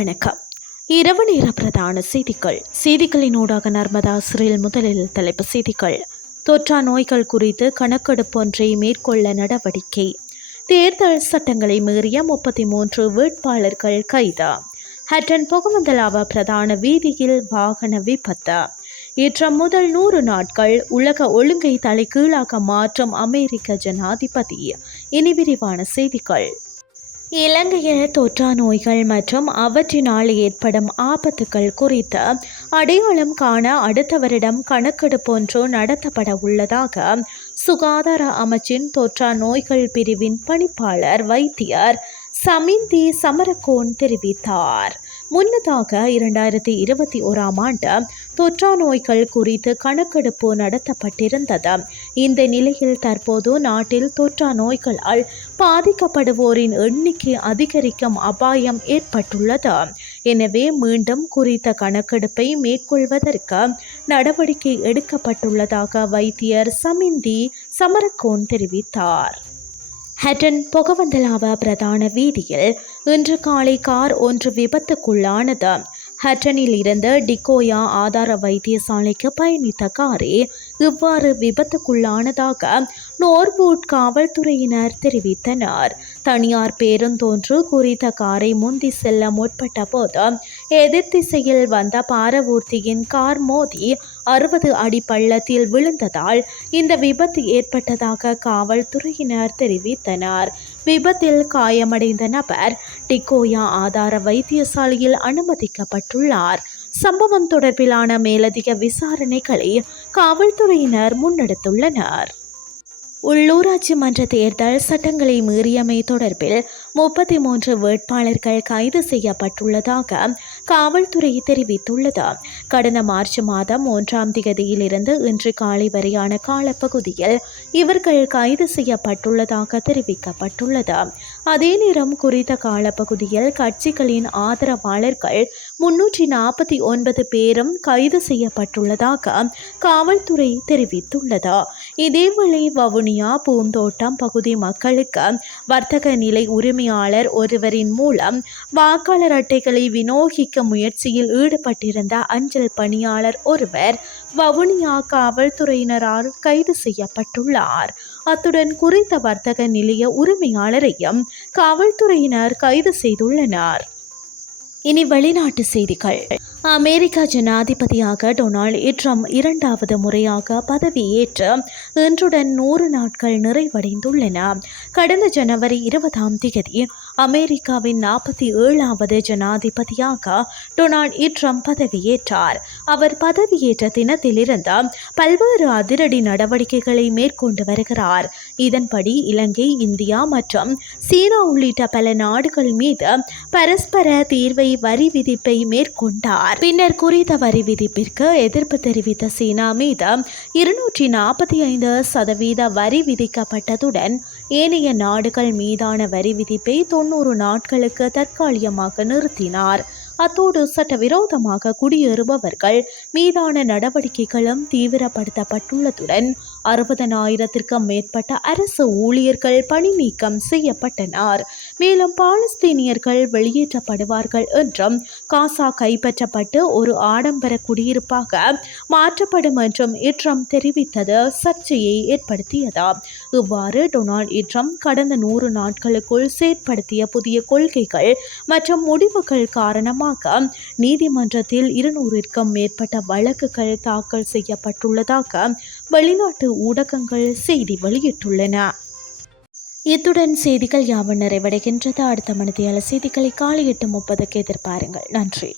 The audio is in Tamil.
வணக்கம். இரவு நேர பிரதான செய்திகளினூடாக நர்மதா சிறையில் முதலில் தலைப்புச் செய்திகள். தொற்றா நோய்கள் குறித்து கணக்கெடுப்பொன்றை மேற்கொள்ள நடவடிக்கை. தேர்தல் சட்டங்களை மீறிய 33 வேட்பாளர்கள் கைது. ஹட்டன் பொகவந்தலாவ பிரதான வீதியில் வாகன விபத்து. ஏற்றம் முதல் 100 நாட்கள் உலக ஒழுங்கை தலைகீழாக மாற்றும் அமெரிக்க ஜனாதிபதி. இனி விரிவான செய்திகள். இலங்கையில் தொற்றா நோய்கள் மற்றும் அவற்றினால் ஏற்படும் ஆபத்துகள் குறித்து அடையாளம் காண அடுத்த வருடம் கணக்கெடுப்பொன்று நடத்தப்பட உள்ளதாக சுகாதார அமைச்சின் தொற்றா நோய்கள் பிரிவின் பணிப்பாளர் வைத்தியர் சமிந்தி சமரகோன் தெரிவித்தார். முன்னதாக 2021ஆம் ஆண்டு தொற்றா நோய்கள் குறித்து கணக்கெடுப்பு நடத்தப்பட்டிருந்தது. இந்த நிலையில் தற்போது நாட்டில் தொற்றா நோய்களால் பாதிக்கப்படுவோரின் எண்ணிக்கை அதிகரிக்கும் அபாயம் ஏற்பட்டுள்ளது. எனவே மீண்டும் குறித்த கணக்கெடுப்பை மேற்கொள்வதற்கு நடவடிக்கை எடுக்கப்பட்டுள்ளதாக வைத்தியர் சமிந்தி சமரகோன் தெரிவித்தார். ஹட்டன் பொகவந்தலாவ பிரதான வீதியில் இன்று காலை கார் ஒன்று விபத்துக்குள்ளானது. ஹட்டனில் இருந்து டிகோயா ஆதார வைத்தியசாலைக்கு பயணித்த காரே இவ்வாறு விபத்துக்குள்ளானதாக நோர்வூட் காவல்துறையினர் தெரிவித்தனர். தனியார் பேருந்தொன்று குறித்த காரை முந்தி செல்ல முற்பட்ட போது எதிர் திசையில் வந்த பாரவூர்த்தியின் கார் மோதி 60 அடி பள்ளத்தில் விழுந்ததால் இந்த விபத்து ஏற்பட்டதாக காவல்துறையினர் தெரிவித்தனர். விபத்தில் காயமடைந்த நபர் டிகோயா ஆதார வைத்தியசாலையில் அனுமதிக்கப்பட்டுள்ளார். சம்பவம் தொடர்பிலான மேலதிக விசாரணைகளை காவல்துறையினர் முன்னெடுத்துள்ளனர். உள்ளூராட்சி மன்ற தேர்தல் சட்டங்களை மீறியமை தொடர்பில் 33 வேட்பாளர்கள் கைது செய்யப்பட்டுள்ளதாக காவல்துறை தெரிவித்துள்ளது. கடந்த மார்ச் மாதம் 1ஆம் தேதியிலிருந்து இன்று காலை வரையான காலப்பகுதியில் இவர்கள் கைது செய்யப்பட்டுள்ளதாக தெரிவிக்கப்பட்டுள்ளது. அதே நேரம் குறித்த காலப்பகுதியில் கட்சிகளின் ஆதரவாளர்கள் 349 பேரும் கைது செய்யப்பட்டுள்ளதாக காவல்துறை தெரிவித்துள்ளது. இதேவேளை வவுனியா பூந்தோட்டம் பகுதி மக்களுக்கு வர்த்தக நிலை உரிமையாளர் ஒருவரின் மூலம் வாக்காளர் அட்டைகளை விநியோகிக்கும் முயற்சியில் ஈடுபட்டிருந்த அஞ்சல் பணியாளர் ஒருவர் வவுனியா காவல்துறையினரால் கைது செய்யப்பட்டுள்ளார். அத்துடன் குறித்த வர்த்தக நிலைய உரிமையாளரையும் காவல்துறையினர் கைது செய்துள்ளனர். இனி வெளிநாட்டு செய்திகள். அமெரிக்க ஜனாதிபதியாக டொனால்ட் ட்ரம்ப் 2வது முறையாக பதவியேற்று இன்றுடன் 100 நாட்கள் நிறைவடைந்துள்ளன. கடந்த ஜனவரி 20ஆம் தேதி அமெரிக்காவின் 47வது ஜனாதிபதியாக டொனால்ட் ட்ரம்ப் பதவியேற்றார். அவர் பதவியேற்ற தினத்திலிருந்து பல்வேறு அதிரடி நடவடிக்கைகளை மேற்கொண்டு வருகிறார். இதன்படி இலங்கை, இந்தியா மற்றும் சீனா உள்ளிட்ட பல நாடுகள் மீது பரஸ்பர தீர்வை வரி விதிப்பை மேற்கொண்டார். பின்னர் குறித்த வரி விதிப்பிற்கு எதிர்ப்பு தெரிவித்த சீனா மீது 245% வரி விதிக்கப்பட்டதுடன் ஏனைய நாடுகள் மீதான வரி விதிப்பை 90 நாட்களுக்கு தற்காலிகமாக நிறுத்தினார். அத்தோடு சட்டவிரோதமாக குடியேறுபவர்கள் மீதான நடவடிக்கைகளும் தீவிரப்படுத்தப்பட்டுள்ளதுடன் 60,000க்கும் மேற்பட்ட அரசு ஊழியர்கள் பணி நீக்கம் செய்யப்பட்டனர். மேலும் பாலஸ்தீனியர்கள் வெளியேற்றப்படுவார்கள் என்றும் காசா கைப்பற்றப்பட்டு ஒரு ஆடம்பர குடியிருப்பாக மாற்றப்படும் என்றும் ட்ரம்ப் தெரிவித்தது சர்ச்சையை ஏற்படுத்தியது. இவ்வாறு டொனால்ட் ட்ரம்ப் கடந்த 100 நாட்களுக்குள் செயற்படுத்திய புதிய கொள்கைகள் மற்றும் முடிவுகள் காரணமாக நீதிமன்றத்தில் 200க்கும் மேற்பட்ட வழக்குகள் தாக்கல் செய்யப்பட்டுள்ளதாக வெளிநாட்டு ஊடகங்கள் செய்தி வெளியிட்டுள்ளன. இத்துடன் செய்திகள் யாவும் நிறைவடைகின்றது. அடுத்த மணித்தியால செய்திகளை காலை 8:30க்கு எதிர்பாருங்கள். நன்றி.